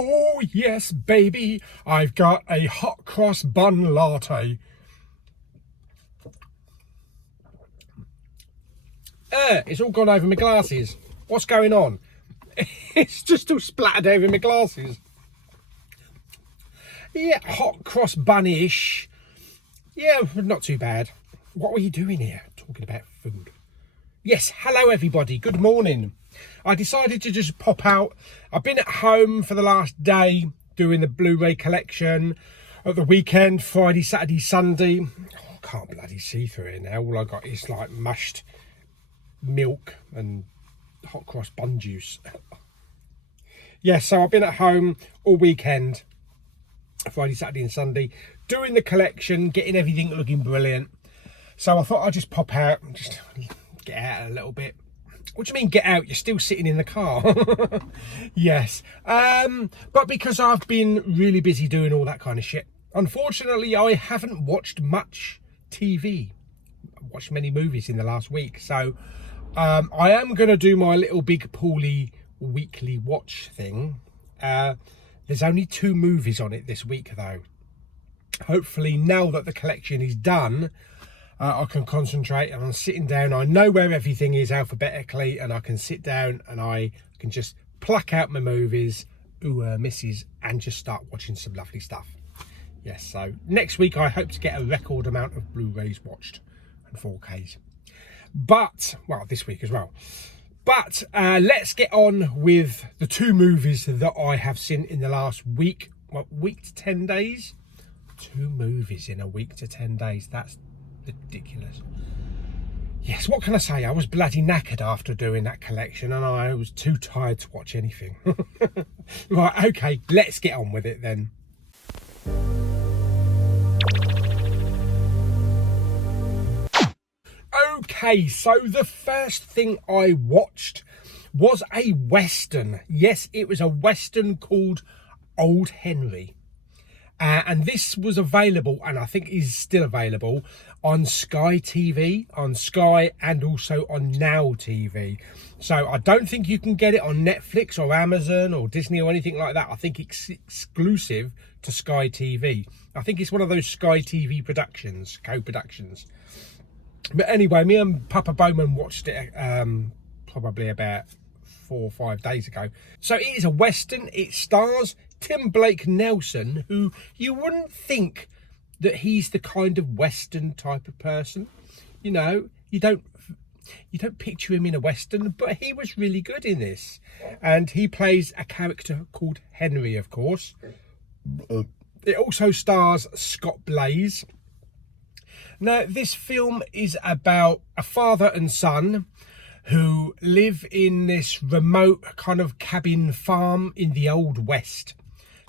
Oh yes, baby, I've got a hot cross bun latte. It's all gone over my glasses. What's going on? It's just all splattered over my glasses. Yeah, hot cross bun-ish. Yeah, not too bad. What were you doing here? Talking about food. Yes, hello everybody, good morning. I decided to just pop out. I've been at home for the last day doing the Blu-ray collection. At the weekend, Friday, Saturday, Sunday. Oh, I can't bloody see through it now. All I got is like mashed milk and hot cross bun juice. Yeah, so I've been at home all weekend, Friday, Saturday and Sunday, doing the collection, getting everything looking brilliant. So I thought I'd just pop out and just get out a little bit. What do you mean get out? You're still sitting in the car. Yes. But because I've been really busy doing all that kind of shit, unfortunately I haven't watched much TV. I've watched many movies in the last week. So I am going to do my little big Pauly weekly watch thing. There's only 2 movies on it this week though. Hopefully now that the collection is done, I can concentrate and I'm sitting down. I know where everything is alphabetically and I can sit down and I can just pluck out my movies, misses, and just start watching some lovely stuff. Yes, so next week I hope to get a record amount of Blu-rays watched and 4Ks. But, well, this week as well. But let's get on with the 2 movies that I have seen in the last week. What, week to 10 days? 2 movies in a week to 10 days. That's ridiculous. Yes, what can I say? I was bloody knackered after doing that collection and I was too tired to watch anything. Right, okay, let's get on with it then. Okay, so the first thing I watched was a Western. Yes, it was a Western called Old Henry. And this was available, and I think is still available, on Sky TV, on Sky, and also on Now TV. So I don't think you can get it on Netflix or Amazon or Disney or anything like that. I think it's exclusive to Sky TV. I think it's one of those Sky TV productions, co-productions. But anyway, me and Papa Bowman watched it probably about 4 or 5 days ago. So it is a Western. It stars Tim Blake Nelson, who you wouldn't think that he's the kind of Western type of person. You know, you don't picture him in a Western, but he was really good in this. And he plays a character called Henry, of course. It also stars Scott Blaze. Now, this film is about a father and son who live in this remote kind of cabin farm in the Old West.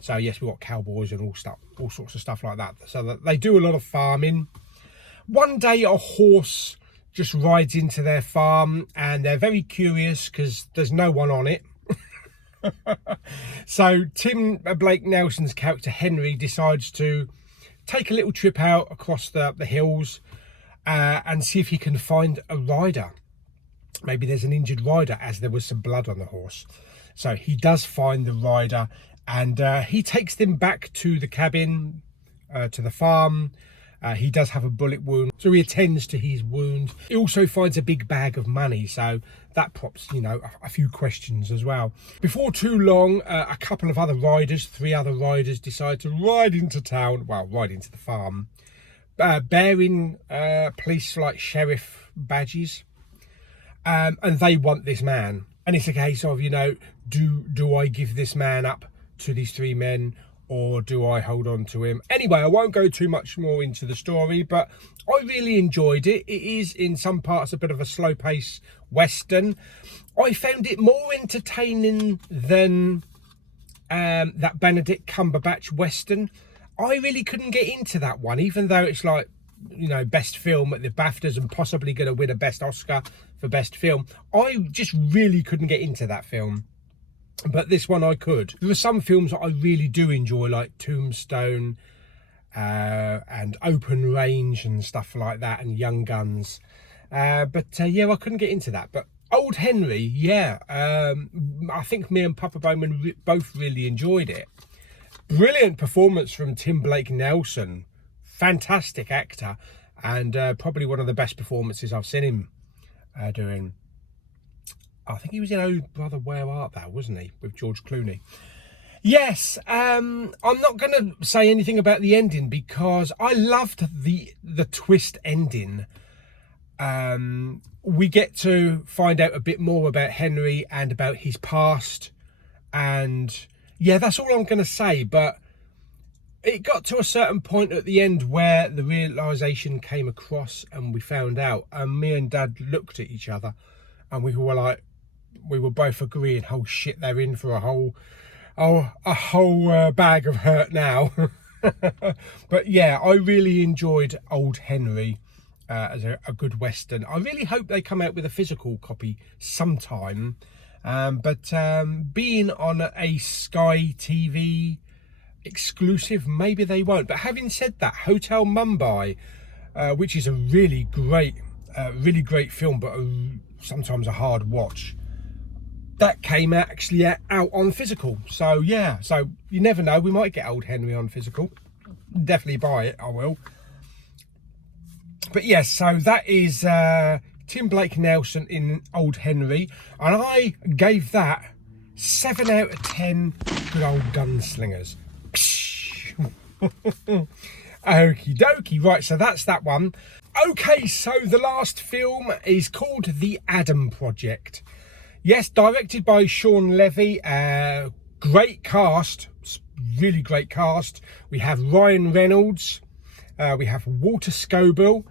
So yes, we've got cowboys and all sorts of stuff like that. So that they do a lot of farming. One day a horse just rides into their farm and they're very curious because there's no one on it. So Tim Blake Nelson's character Henry decides to take a little trip out across the hills and see if he can find a rider. Maybe there's an injured rider, as there was some blood on the horse. So he does find the rider and he takes them back to the cabin, to the farm. He does have a bullet wound, so he attends to his wound. He also finds a big bag of money, so that prompts, you know, a few questions as well. Before too long, a couple of other riders, 3 other riders, decide to ride into town, well, ride into the farm, bearing police like sheriff badges, and they want this man. And it's a case of, you know, do I give this man up to these 3 men, or do I hold on to him? Anyway, I won't go too much more into the story, but I really enjoyed it. It is in some parts a bit of a slow pace Western. I found it more entertaining than that Benedict Cumberbatch Western. I really couldn't get into that one, even though it's like, you know, best film at the BAFTAs and possibly going to win a best Oscar for best film. I just really couldn't get into that film. But this one I could. There are some films that I really do enjoy, like Tombstone and Open Range and stuff like that, and Young Guns. But yeah, I couldn't get into that. But Old Henry, yeah. I think me and Papa Bowman both really enjoyed it. Brilliant performance from Tim Blake Nelson. Fantastic actor, and probably one of the best performances I've seen him doing. I think he was in Oh Brother Where Art Thou, wasn't he, with George Clooney? Yes, I'm not going to say anything about the ending because I loved the twist ending. We get to find out a bit more about Henry and about his past, and yeah, that's all I'm going to say. But it got to a certain point at the end where the realization came across and we found out, and me and Dad looked at each other and we were like, we were both agreeing, oh shit, they're in for a whole bag of hurt now. But yeah, I really enjoyed Old Henry as a good Western. I really hope they come out with a physical copy sometime. But being on a Sky TV exclusive, maybe they won't. But having said that, Hotel Mumbai, which is a really great film, but sometimes a hard watch, that came actually out on physical. So yeah, so you never know, we might get Old Henry on physical. Definitely buy it, I will. But yes, so that is Tim Blake Nelson in Old Henry, and I gave that 7 out of 10 good old gunslingers. Okie dokie. Right, so that's that one. Okay, so the last film is called The Adam Project. Yes, directed by Sean Levy. Great cast, really great cast. We have Ryan Reynolds, we have Walter Scobell,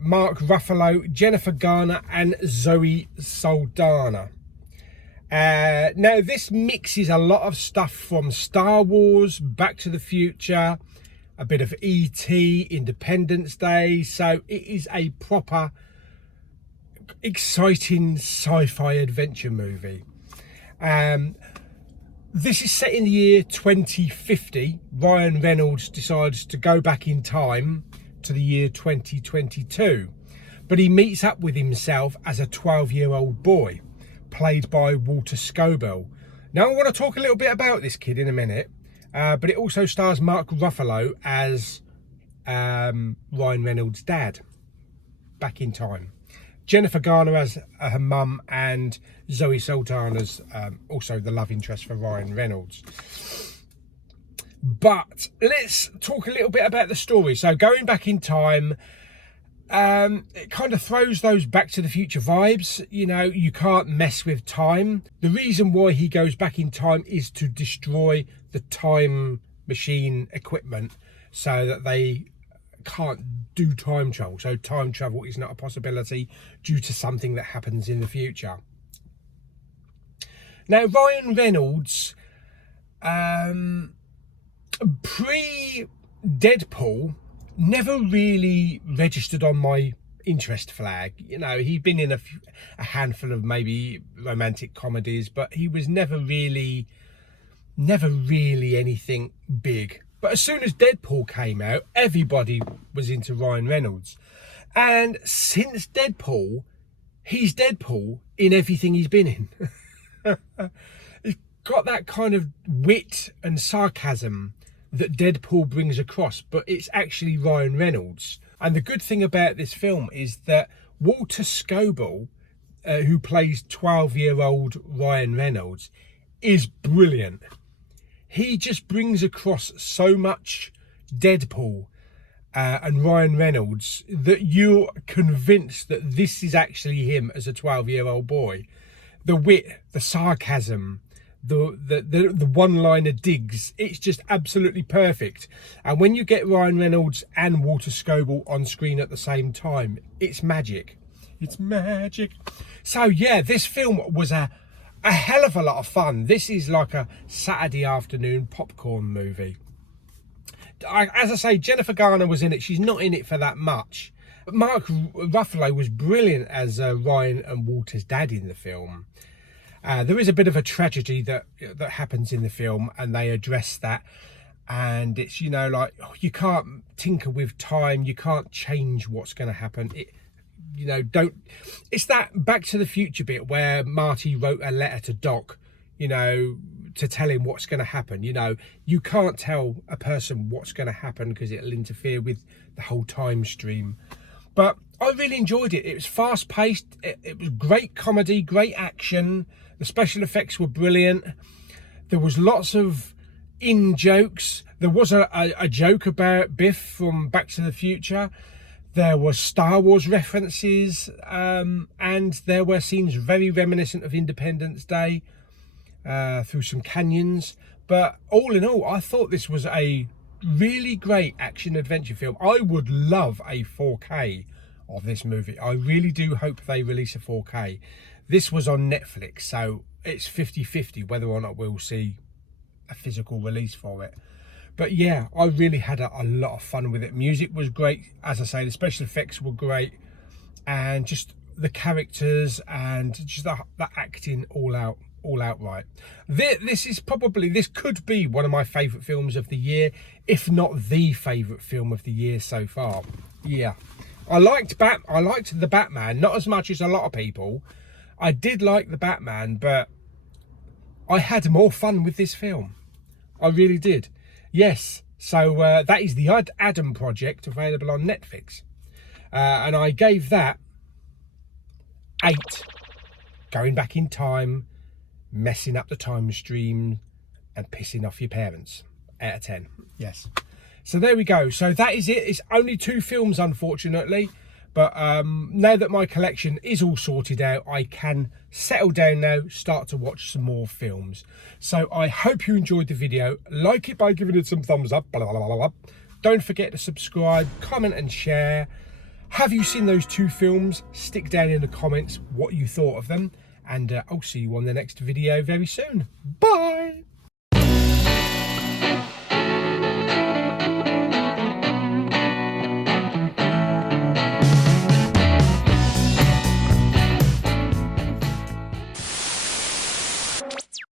Mark Ruffalo, Jennifer Garner and Zoe Saldana. Now this mixes a lot of stuff from Star Wars, Back to the Future, a bit of E.T., Independence Day, so it is a proper exciting sci-fi adventure movie. This is set in the year 2050. Ryan Reynolds decides to go back in time to the year 2022, but he meets up with himself as a 12-year-old boy, played by Walter Scobell. Now I want to talk a little bit about this kid in a minute, but it also stars Mark Ruffalo as Ryan Reynolds' dad, back in time. Jennifer Garner as her mum, and Zoe Saldana's also the love interest for Ryan Reynolds. But let's talk a little bit about the story. So going back in time, it kind of throws those Back to the Future vibes. You know, you can't mess with time. The reason why he goes back in time is to destroy the time machine equipment so that they can't do time travel. So time travel is not a possibility due to something that happens in the future. Now Ryan Reynolds, pre-Deadpool, never really registered on my interest flag. You know, he'd been in a handful of maybe romantic comedies, but he was never really anything big. But as soon as Deadpool came out, everybody was into Ryan Reynolds. And since Deadpool, he's Deadpool in everything he's been in. He's got that kind of wit and sarcasm that Deadpool brings across, but it's actually Ryan Reynolds. And the good thing about this film is that Walter Scobell, who plays 12-year-old Ryan Reynolds, is brilliant. He just brings across so much Deadpool and Ryan Reynolds that you're convinced that this is actually him as a 12-year-old boy. The wit, the sarcasm, the one-liner digs, it's just absolutely perfect. And when you get Ryan Reynolds and Walter Scobell on screen at the same time, it's magic. It's magic. So yeah, this film was a hell of a lot of fun. This is like a Saturday afternoon popcorn movie. As I say, Jennifer Garner was in it. She's not in it for that much. But Mark Ruffalo was brilliant as Ryan and Walter's dad in the film. There is a bit of a tragedy that happens in the film, and they address that. And it's, you know, like, you can't tinker with time. You can't change what's going to happen. you know, don't. It's that Back to the Future bit where Marty wrote a letter to Doc, you know, to tell him what's going to happen. You know, you can't tell a person what's going to happen because it'll interfere with the whole time stream. But I really enjoyed it. It was fast paced. It was great comedy, great action. The special effects were brilliant. There was lots of in jokes. There was a joke about Biff from Back to the Future. There were Star Wars references, and there were scenes very reminiscent of Independence Day through some canyons. But all in all, I thought this was a really great action adventure film. I would love a 4K of this movie. I really do hope they release a 4K. This was on Netflix, so it's 50-50 whether or not we'll see a physical release for it. But yeah, I really had a lot of fun with it. Music was great, as I say, the special effects were great, and just the characters and just the acting all out right. This could be one of my favourite films of the year, if not the favourite film of the year so far. Yeah, I liked the Batman, not as much as a lot of people. I did like the Batman, but I had more fun with this film. I really did. Yes, so that is the Adam Project, available on Netflix. And I gave that 8. Going back in time, messing up the time stream, and pissing off your parents, out of 10. Yes. So there we go. So that is it. It's only 2 films, unfortunately. But now that my collection is all sorted out, I can settle down now, start to watch some more films. So I hope you enjoyed the video. Like it by giving it some thumbs up. Blah, blah, blah, blah. Don't forget to subscribe, comment and share. Have you seen those 2 films? Stick down in the comments what you thought of them. And I'll see you on the next video very soon. Bye!